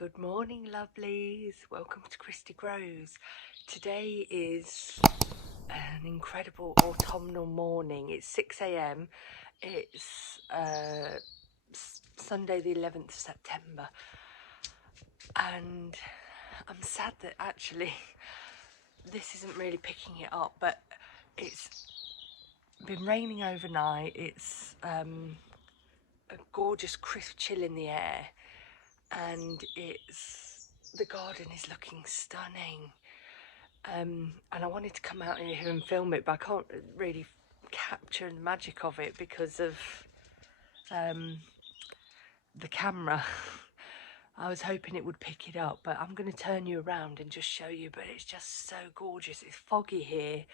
Good morning, lovelies. Welcome to Christy Grows. Today is an incredible autumnal morning. It's 6 a.m. It's Sunday the 11th of September, and I'm sad that actually this isn't really picking it up, but it's been raining overnight. It's a gorgeous crisp chill in the air, and the garden is looking stunning. And I wanted to come out here and film it, but I can't really capture the magic of it because of the camera. I was hoping it would pick it up, but I'm going to turn you around and just show you. But it's just so gorgeous. It's foggy here.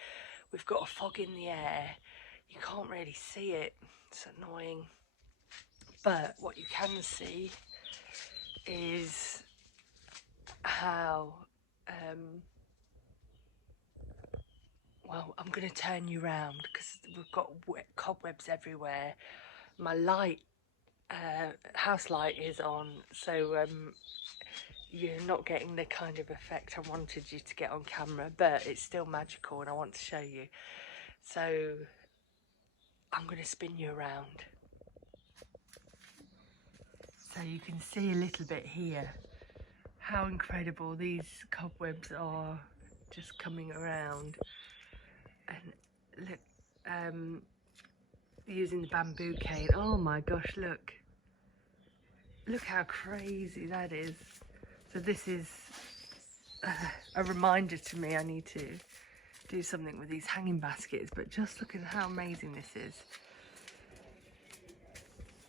We've got a fog in the air. You can't really see it. It's annoying. But what you can see is how well, I'm going to turn you around because we've got cobwebs everywhere. My light, house light is on, so you're not getting the kind of effect I wanted you to get on camera, but it's still magical and I want to show you. So I'm going to spin you around so you can see a little bit here how incredible these cobwebs are just coming around. And look, using the bamboo cane. Oh my gosh, look how crazy that is. So this is a reminder to me I need to do something with these hanging baskets, but just look at how amazing this is.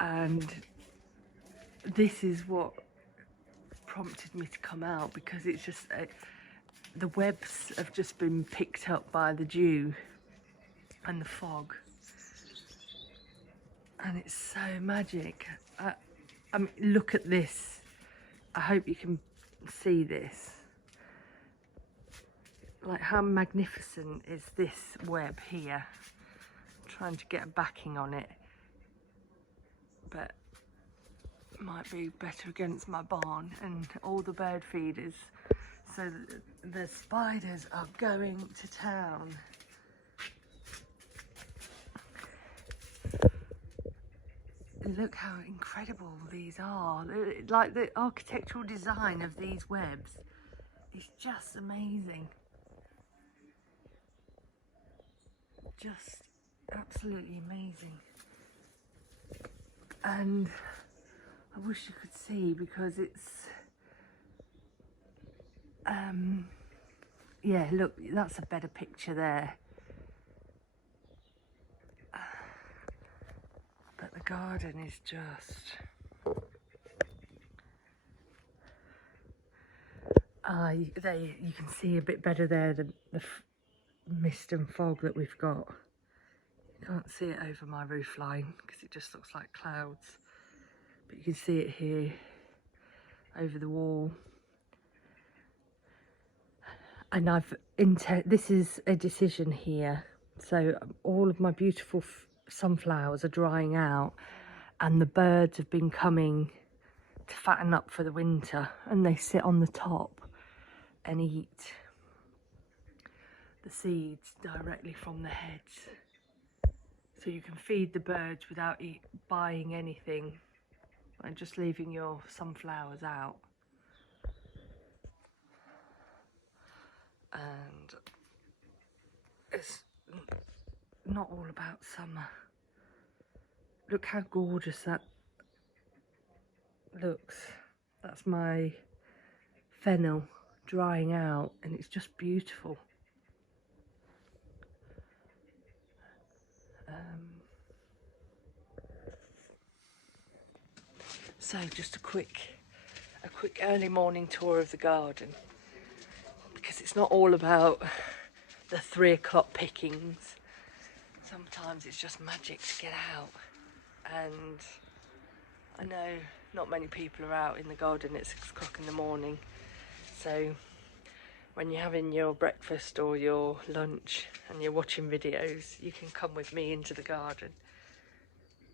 And this is what prompted me to come out, because it's just the webs have just been picked up by the dew and the fog, and it's so magic. I mean, look at this. I hope you can see this. Like, how magnificent is this web here? I'm trying to get a backing on it, but it might be better against my barn and all the bird feeders. So the spiders are going to town. Look how incredible these are. Like, the architectural design of these webs is just amazing. Just absolutely amazing. And I wish you could see, because it's yeah, look, that's a better picture there. But the garden is just there you can see a bit better there, the mist and fog that we've got. You can't see it over my roof line because it just looks like clouds, but you can see it here over the wall. And this is a decision here. So all of my beautiful sunflowers are drying out, and the birds have been coming to fatten up for the winter, and they sit on the top and eat the seeds directly from the heads. So you can feed the birds without buying anything and just leaving your sunflowers out. And it's not all about summer. Look how gorgeous that looks. That's my fennel drying out, and it's just beautiful. So just a quick early morning tour of the garden, because it's not all about the 3 o'clock pickings. Sometimes it's just magic to get out, and I know not many people are out in the garden at 6 o'clock in the morning, so when you're having your breakfast or your lunch and you're watching videos, you can come with me into the garden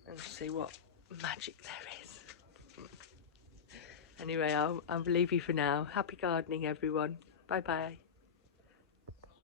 and see what magic there is. Anyway, I'll leave you for now. Happy gardening, everyone. Bye bye.